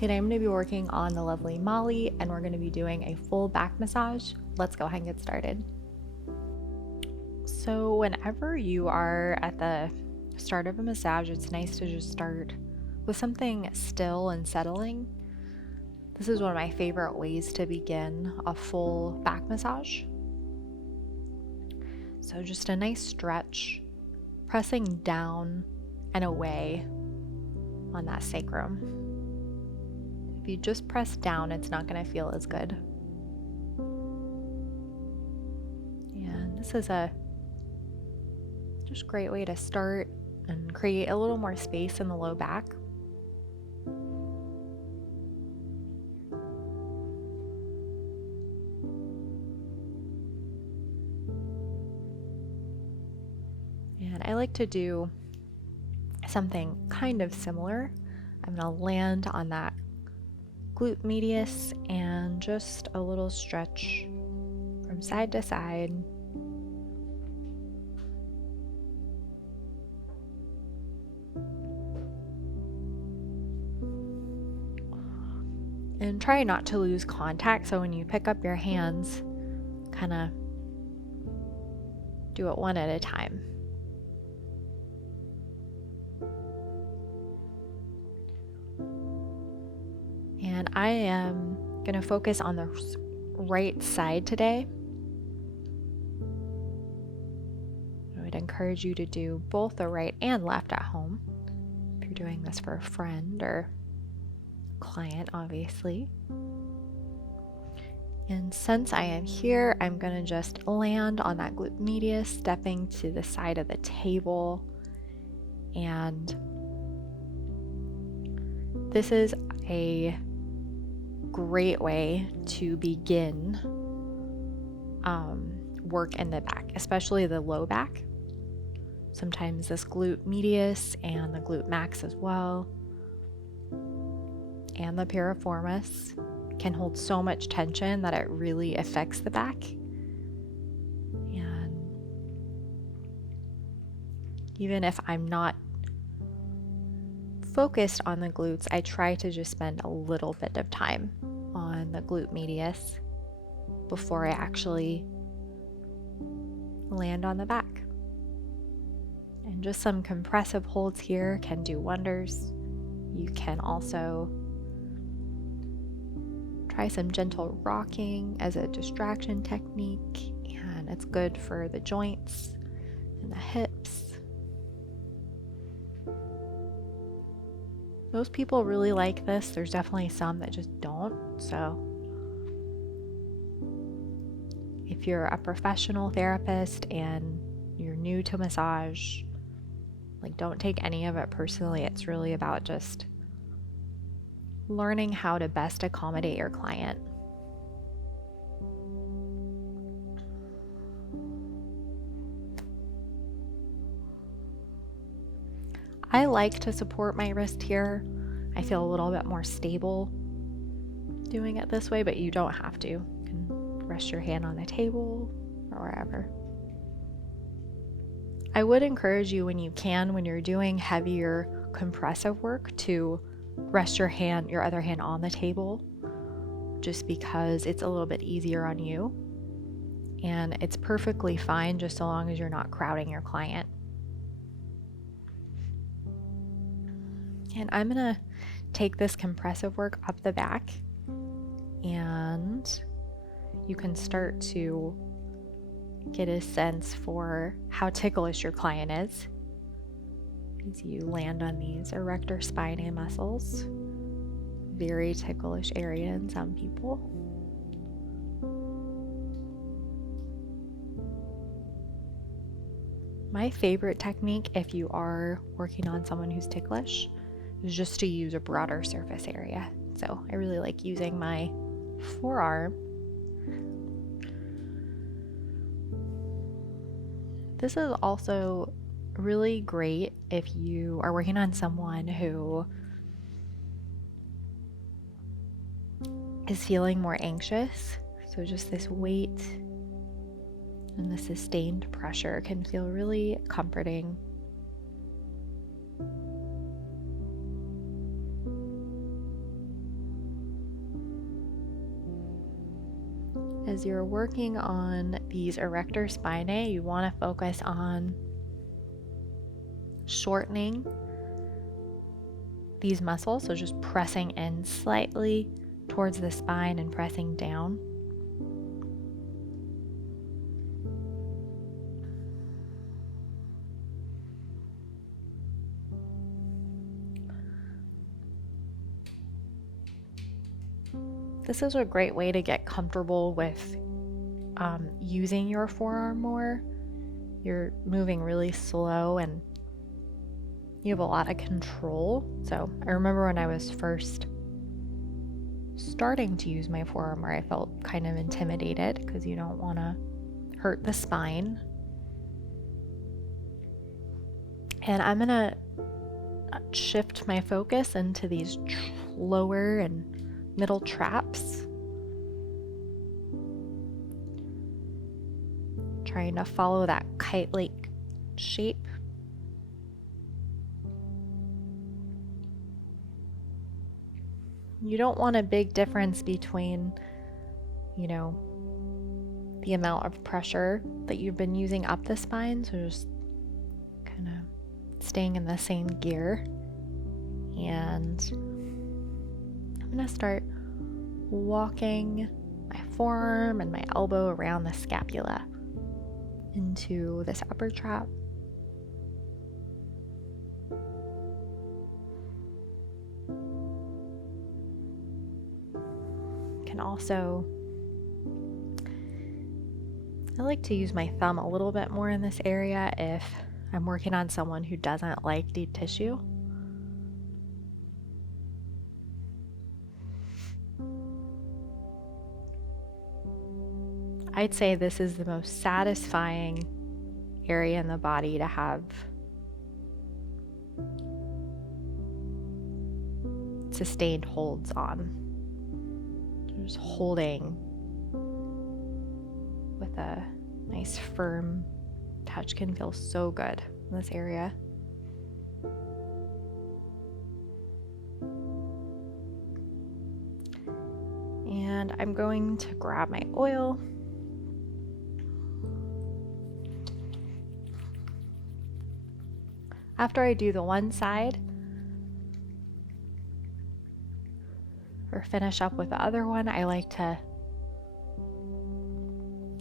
Today I'm going to be working on the lovely Molly, and we're going to be doing a full back massage. Let's go ahead and get started. So whenever you are at the start of a massage, it's nice to just start with something still and settling. This is one of my favorite ways to begin a full back massage. So just a nice stretch, pressing down and away on that sacrum. If you just press down, it's not going to feel as good. And this is a just great way to start and create a little more space in the low back. And I like to do something kind of similar. I'm going to land on that glute medius and just a little stretch from side to side. And try not to lose contact, so when you pick up your hands, kind of do it one at a time. And I am going to focus on the right side today. I would encourage you to do both the right and left at home if you're doing this for a friend or client, obviously. And since I am here, I'm going to just land on that glute medius, stepping to the side of the table. And this is a great way to begin work in the back, especially the low back. Sometimes this glute medius and the glute max as well, and the piriformis can hold so much tension that it really affects the back. And even if I'm not focused on the glutes, I try to just spend a little bit of time on the glute medius before I actually land on the back. And just some compressive holds here can do wonders. You can also try some gentle rocking as a distraction technique, and it's good for the joints and the hips. Most people really like this. There's definitely some that just don't. So if you're a professional therapist and you're new to massage, don't take any of it personally. It's really about just learning how to best accommodate your client. I like to support my wrist here. I feel a little bit more stable doing it this way, but you don't have to. You can rest your hand on the table or wherever. I would encourage you, when you can, when you're doing heavier compressive work, to rest your other hand on the table, just because it's a little bit easier on you. And it's perfectly fine just so long as you're not crowding your client. And I'm going to take this compressive work up the back, and you can start to get a sense for how ticklish your client is as you land on these erector spinae muscles. Very ticklish area in some people. My favorite technique, if you are working on someone who's ticklish, is just to use a broader surface area. So I really like using my forearm. This is also really great if you are working on someone who is feeling more anxious. So just this weight and the sustained pressure can feel really comforting. as you're working on these erector spinae, you want to focus on shortening these muscles, so just pressing in slightly towards the spine and pressing down. This is a great way to get comfortable with using your forearm more. You're moving really slow and you have a lot of control. So I remember when I was first starting to use my forearm where I felt kind of intimidated because you don't want to hurt the spine. And I'm going to shift my focus into these lower and middle traps. Trying to follow that kite-like shape. You don't want a big difference between, the amount of pressure that you've been using up the spine, so just kind of staying in the same gear. And I'm going to start walking my forearm and my elbow around the scapula into this upper trap. Can also, I like to use my thumb a little bit more in this area if I'm working on someone who doesn't like deep tissue. I'd say this is the most satisfying area in the body to have sustained holds on. Just holding with a nice firm touch can feel so good in this area. And I'm going to grab my oil. After I do the one side, or finish up with the other one, I like to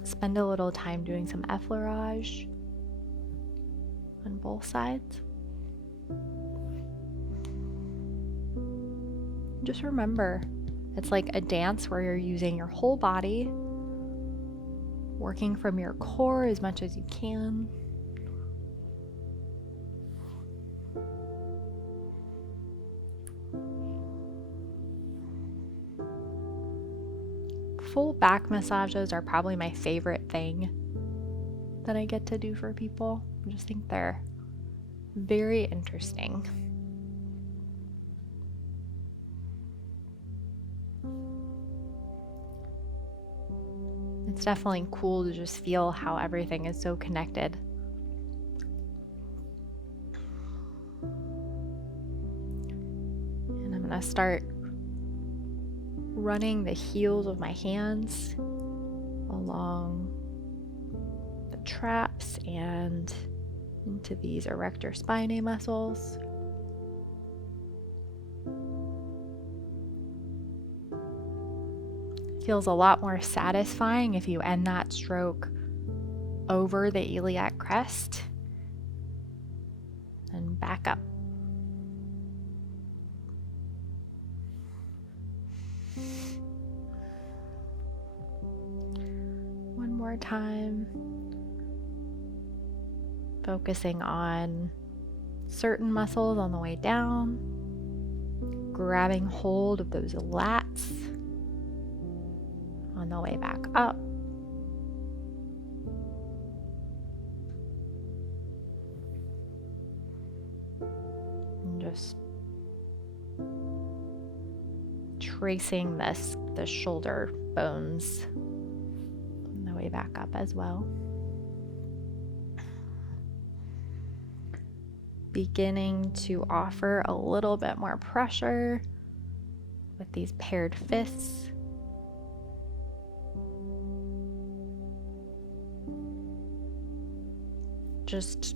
spend a little time doing some effleurage on both sides. Just remember, it's like a dance where you're using your whole body, working from your core as much as you can. Full back massages are probably my favorite thing that I get to do for people. I just think they're very interesting. It's definitely cool to just feel how everything is so connected. And I'm going to start running the heels of my hands along the traps and into these erector spinae muscles. Feels a lot more satisfying if you end that stroke over the iliac crest and back up. One more time. Focusing on certain muscles on the way down, grabbing hold of those lats on the way back up. And just tracing the shoulder bones on the way back up as well. Beginning to offer a little bit more pressure with these paired fists. just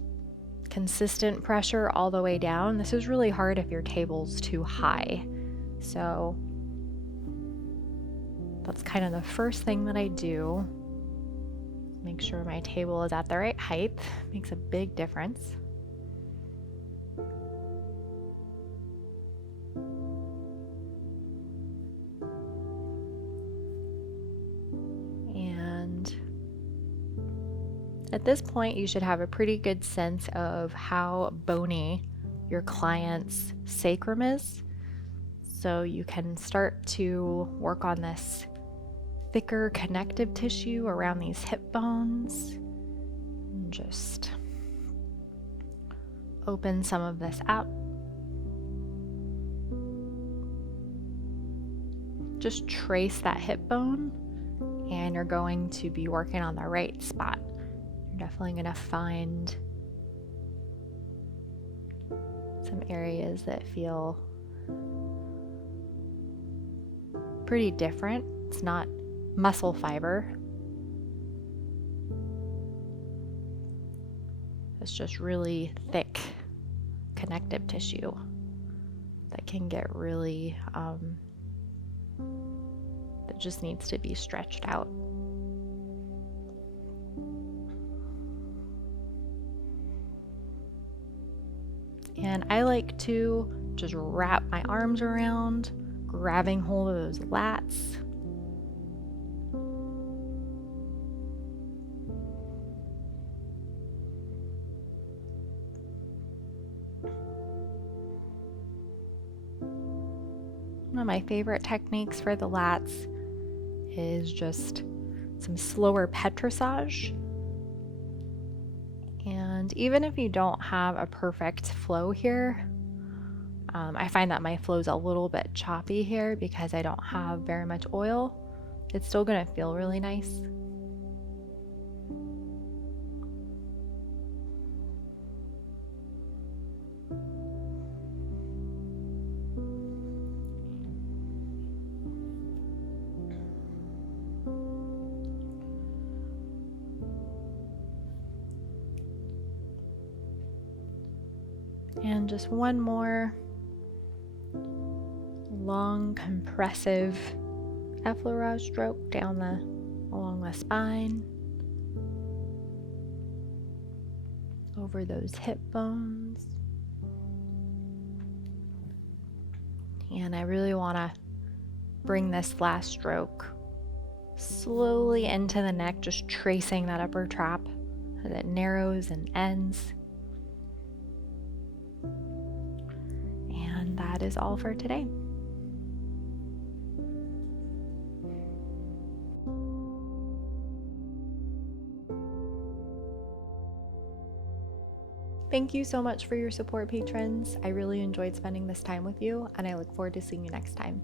consistent pressure all the way down. This is really hard if your table's too high. So that's kind of the first thing that I do. Make sure my table is at the right height. Makes a big difference. And at this point, you should have a pretty good sense of how bony your client's sacrum is. So you can start to work on this thicker connective tissue around these hip bones. And just open some of this up. Just trace that hip bone, and you're going to be working on the right spot. You're definitely going to find some areas that feel pretty different. It's not muscle fiber. It's just really thick connective tissue that can get really, that just needs to be stretched out. And I like to just wrap my arms around, grabbing hold of those lats. One of my favorite techniques for the lats is just some slower petrissage. And even if you don't have a perfect flow here, I find that my flow is a little bit choppy here because I don't have very much oil. It's still going to feel really nice. And just one more long compressive effleurage stroke down along the spine, over those hip bones. And I really want to bring this last stroke slowly into the neck, just tracing that upper trap as it narrows and ends. And that is all for today. Thank you so much for your support, patrons. I really enjoyed spending this time with you, and I look forward to seeing you next time.